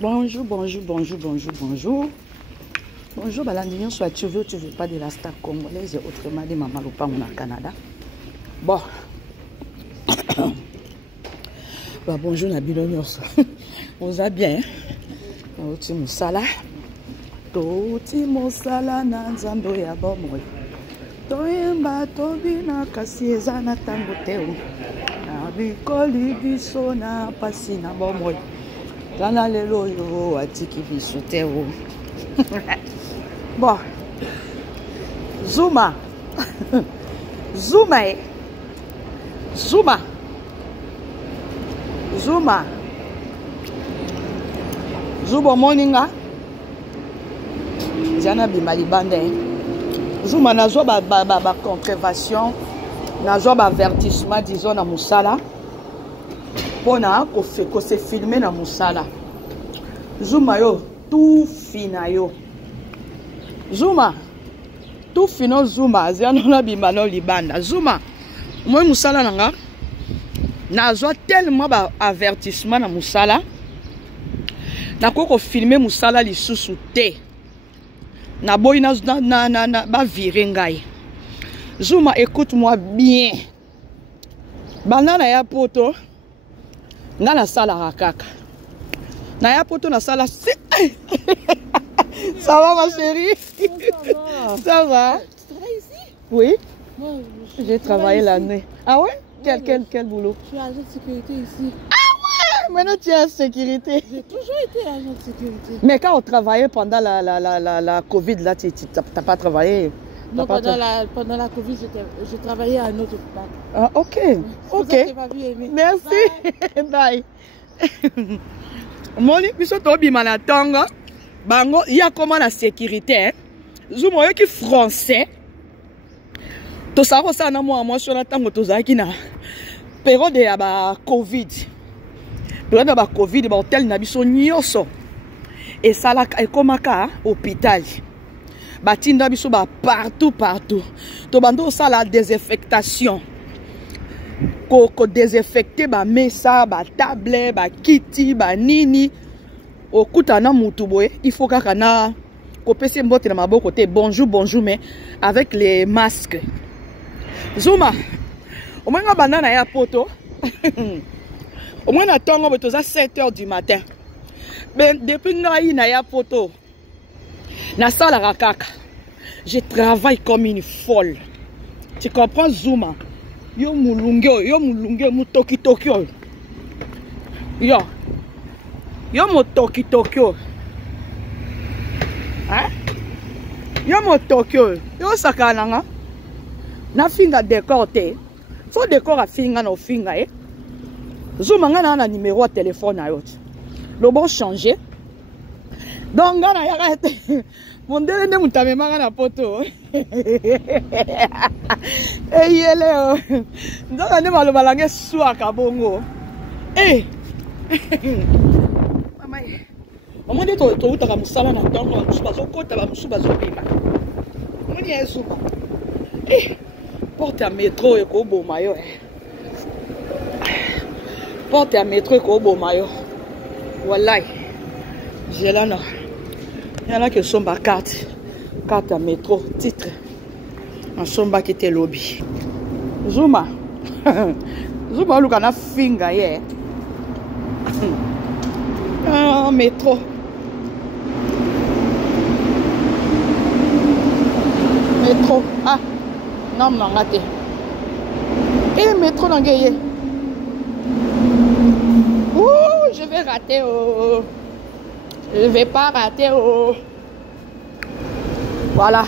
Bonjour, bonjour, bonjour, bonjour, bonjour. Bonjour, Balandignon, soit tu veux pas de la star congolaise et autrement de Maman Lopango au Canada. Bon. Bah, bonjour, Nabilonio. On va bien. Toti Moussala. Toti Moussala, Nanzando ya Bomoy. Toyemba, Tobina, Kasieza, Natangoteo. Abikoli, Bisona, Passina, Bomoy. Tana lelo yo atiki bisute o. Bon. Zuma. Zuma. Zuma. Zuma. Zubo moninga. Jana bimali bande. Zuma nazo ba contravention. Nazo ba avertissement disons na musala. Pona ko se filmer na musala. Zuma yo tout fina yo. Zuma tout fino Zuma ziano na bimano libanda. Zuma moi musala nanga nazo tellement ba avertissement na musala. Na ko filmer musala lisusu te. Na boy na ba virer ngai. Zuma écoute-moi bien. Banana ya poto nga na sala kaka. Na ya poto na sala. Ça va ma chérie? Ça va? Tu travailles ici? Oui. Moi, J'ai travaillé la nuit. Ah ouais? Quel boulot? Je suis agent de sécurité ici. Ah ouais? Maintenant tu es en sécurité. J'ai toujours été agent de sécurité. Mais quand on travaillait pendant la Covid, là, tu n'as pas travaillé? Non, pendant la Covid, je travaillais à un autre hôpital. Ah, ok. Ok. Merci. Bye. Moni, biso tobi manatonga. Bango, il y a comment la sécurité. Zumo yo ki français. To sako sa na moi sur la tango to zaki na période ya ba Covid. Période ba Covid ba hotel na biso nyoso. Et ça la ekomaka hôpital. Batinda biso ba partout. To bando ça la désinfectation. Ko désinfecter ba mesa, ba table, ba kiti, ba nini. Okuta na mutu boye, il faut kaka na ko pese mbote na maboko te bonjour mais avec les masques. Zuma. Au moins banana ya poto. Au moins na tongo betoza 7h du matin. Ben depuis ngai na ya poto. Na sala rakaka. Je travaille comme une folle. Tu comprends Zuma? Yo mulunge mutoki Tokyo. Yo motoki Tokyo. Hein? Yo motokyo. Yo sakananga. Na finga décor te. Faut décor a finga no finga eh. Zuma nga na numéro de téléphone à l'autre. Le bon changer. Donc nga na yakate. Mon délai ne mutame manga na poto. Eh yele o. Ndanga ne malo balange swa kabongo. Eh. Mama. Mama de to utaka musala na tongo musubazo kota ba musubazo pima. Moni yesu. Eh. Porte à métro et kobo mayo. Porte à métro et kobo mayo. Wallahi. J'ai là non. Il y en a qui sont par carte à métro, titre. En somba qui était lobby. Zuma. Zuma look na finger here. Ah, métro. Métro. Ah. Non, non, raté. Et métro dans Gaye. Ouh, je vais rater. Oh. Je ne vais pas rater. Oh. Voilà.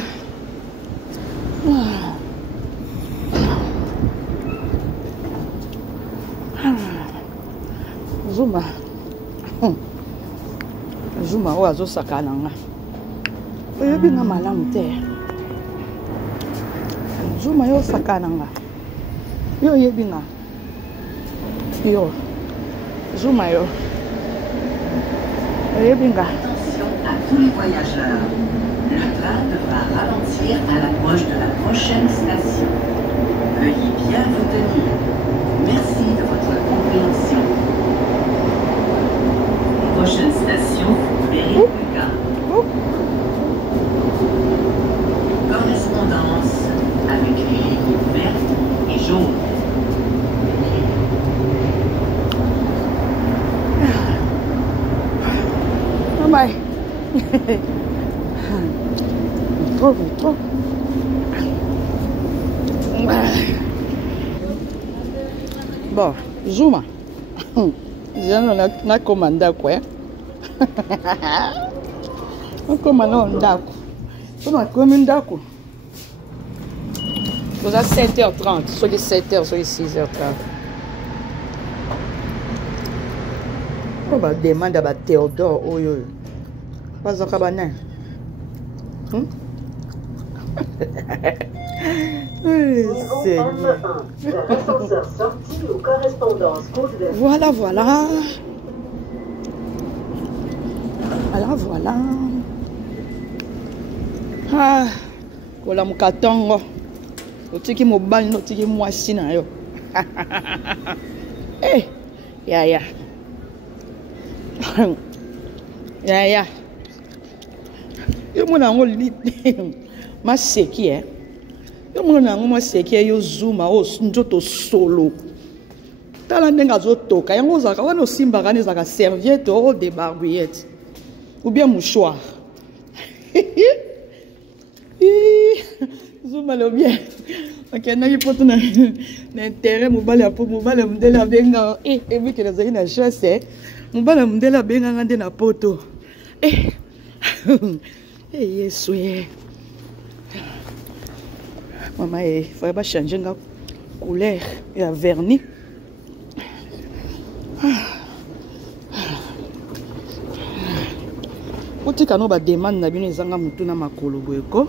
Zuma. Zuma ou azo sakananga. Oyo binga malamu te. Zuma yo sakananga. Yo yebinga. Yo. Zuma yo. Attention à tous les voyageurs. Le train devra ralentir à l'approche de la prochaine station. Veuillez bien vous tenir. Merci de votre compréhension. Prochaine station, Mérida. Correspondance avec les lignes vertes et jaunes. Bye. Trop. Bon, Zuma. Na commanda quoi? On commande un dako. On a comme un dako. Vous à 7h30, soit 7h, soit 6h30. On va demander à Théodore, pas un cabanin. Voilà. Voilà. Ah, voilà mon katongo. Otiki mobile no tiki mwasi na yo. Eh, ya. Ya. Yo mona ngo li ma seki yo mona ngo ma seki yo Zuma o njoto solo. Tala ndenga zo toka yango zaka wana simba kani zaka serviette o de barbouillette ou bien mouchoir. Zuma lo bien. Ok, na poto na intérêt mobile ya po mobile mdela benga ebi ke nazaki na chasse mobile mdela benga ngande na poto. Yesu maman il faut pas changer la couleur et la vernis. Oti kano ba demande na bino ezanga mutu na makolo boyeko.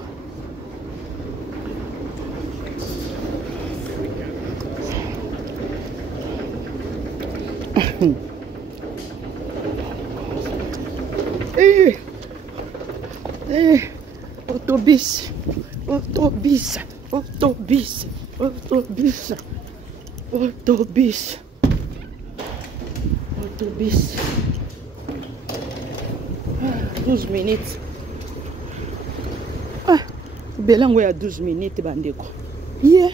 Autobus. 12 minutes. Belango ya 12 minutes bandeko. Yeah.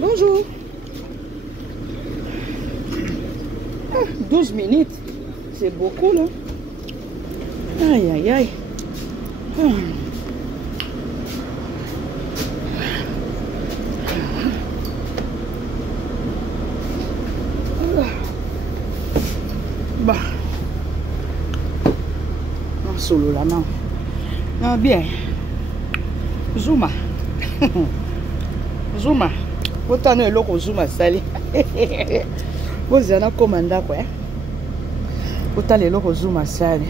Bonjour. 12 minutes. C'est beaucoup là. Aïe. Bah. Non, solo là, non. Non, bien. Zuma. Autant de l'eau Zuma sali. Vous en avez commandé quoi? Autant de l'eau Zuma sali.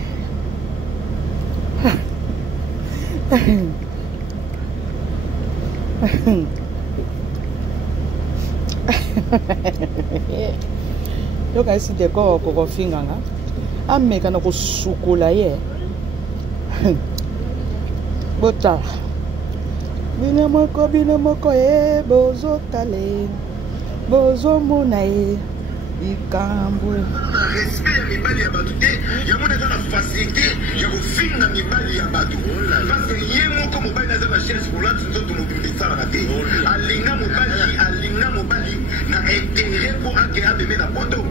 Donc ici décor pour finga nga ameka na ko sukola ye bota bina moko bozo tale bozo monae ikambo respect ya mibali ya bato te yango naza na facilité ya kofinga mibali ya bato parce que ye moko mobali naza na chaise volante nzoto mobili esalaka te alinga mobali na intérêt mpo ake abeme na poto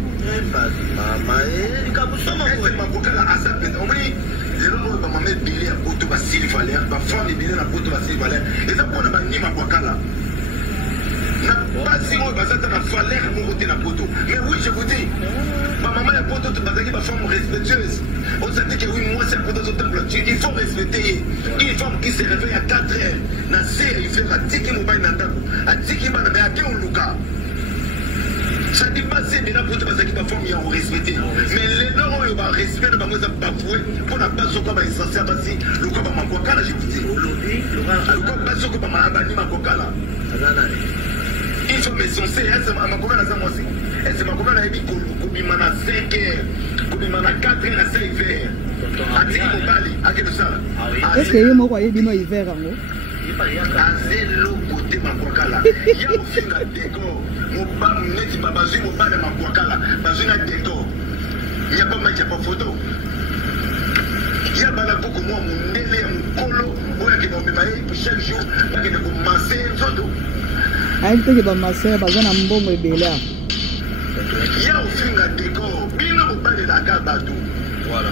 makokala aza mpenza omoni lelo oyo bamama ebele ya poto basili valeur bafemme ebele na poto basili valeur eza mpona banima kwakala na basi oyo bazata na valeur moko te na poto mais oui je vous dis bamama ya poto bazalaki bafemme respectueuse ozati ke oui mwasi ya poto azotambola il faut respecter une femme qui se réveille à 4 heures na se ya hiver atiki mobali na ndako atiki bana me ake oluka sadi basi ebena poto bazalaki bafemme ya korespecte mais lelo oyo barespect na bango eza bafoué mpona basi oko baessentiel basi lokola bamakwakala je vous dis lokola basi oko banima kokala il faut me censé est-ce makokala za mwasi est-ce makokala yebi kobima na 5 heures kobima na 4 heures na 5 heures atiki mobali akende sala est-ce que ye moko ayebi no hiver yango azelo kote makwakala ya kofinga décor mobali neti bazwi mobali ya makwakala bazwi na décor Il n'y a pas de match, il n'y a pas photo. Il y a beaucoup moins mon délai, mon colo, qui est dans mes mailles, chaque jour, qui est dans mon massé, tout. Il y a un massé, il y a un bon bébé. Il y a aussi un décor, bien au bas de la carte bateau. Voilà.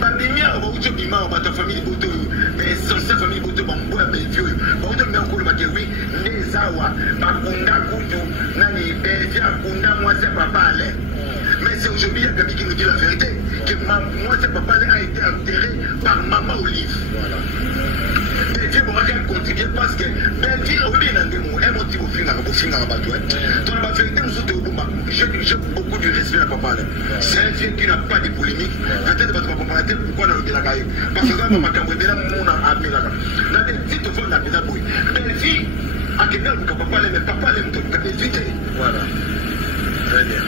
Bandimia, on va vous dire, on va ta famille Boto, mais sans sa famille Boto, on boit mes vieux. On te met en cours, oui, les awa, Bakunda Koutou, Nani, Belgia, Kunda, moi c'est papa allait. Mais c'est aujourd'hui, il y a quelqu'un qui nous dit la vérité, que moi c'est papa a été enterré par maman Olive. Voilà. Belgique pourra contribuer parce que Belgique, on vient dans des mots, un motif au final, à battre. Dans la vérité, nous sommes au Bouma. J'ai beaucoup de respect à papa. C'est un vieux qui n'a pas de polémique. Peut-être parce qu'on comprend pourquoi on a la caille. Parce que quand on m'a cambré, là, on a appelé là. Dans des petites fois, on a appelé là. Belgique, à quel moment papa l'aime, mais papa l'aime, donc on a évité. Voilà. Très bien.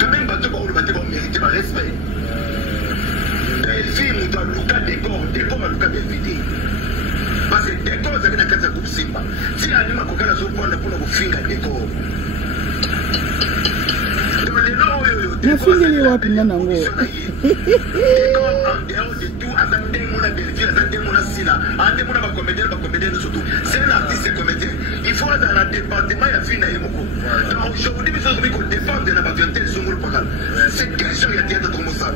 Quand même, bateau, on va mériter mon respect. Belgique, nous doit Lucas décor à Lucas Belvité. Parce que décor, ça vient de la casa de Simba. Si l'anima kokala so pour nous finga décor. Na finga wapi nana ngo. Décor en dehors de tout, attendez mon Belgique, attendez mon Sina, attendez mon comédien surtout. C'est un artiste comédien. Il faut dans le département il y a fini na yemoko. Donc aujourd'hui nous sommes qu'on défend de la patriote sur le programme. C'est quel genre il y a théâtre comme ça.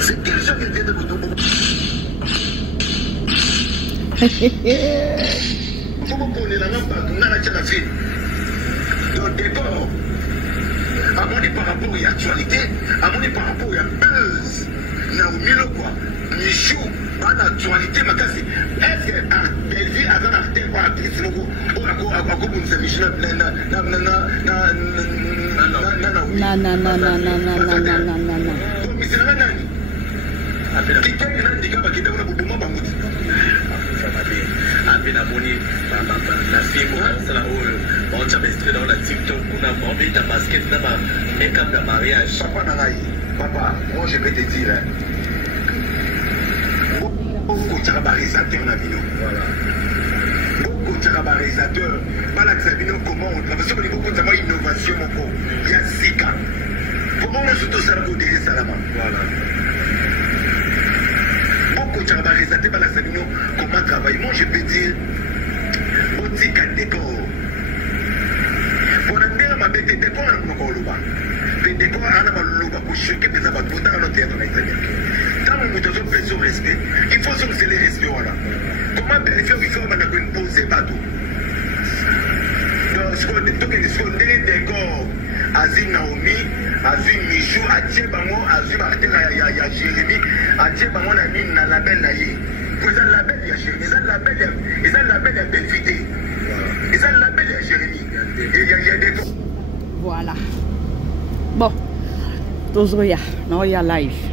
C'est quel genre il y a théâtre comme ça. Comment on est là, on a la fille. Donc, décor, à mon par rapport à l'actualité, à mon par rapport à buzz, Naomi quoi, Michou, pas d'actualité, mais est-ce que Belgique a un artiste ou actrice, ou à quoi vous avez Michel, papa, moi je vais te dire, beaucoup de réalisateurs dans la vidéo. Beaucoup de réalisateurs, pas la vidéo comment on travaille, parce que beaucoup de innovation, il y a Zika. Comment on a surtout ça pour dire ça là-bas. Beaucoup de réalisateurs, pas la vidéo comment travailler. Moi je peux dire, boutique à décor. Pour la dernière, ma bête décor, on a encore le bas. Les décors, on a le bas pour choquer des abattements dans notre théâtre italien. Quand on nous donne besoin de respect, il faut se le respect. Voilà. Comment vérifier qu'il faut imposer partout? Donc, il faut des décors. Azim Naomi, Azim Michou, Azim Bango, Azim Artel, il y a Jérémy, Azim Bango, il y a la label. Vous avez la label, il y a Jérémy. Ils ont la label, il y a Belvité. Ils ont la label, il y a Jérémy. Il y a des décors. Voilà. Bon, Tozoya, now you are live.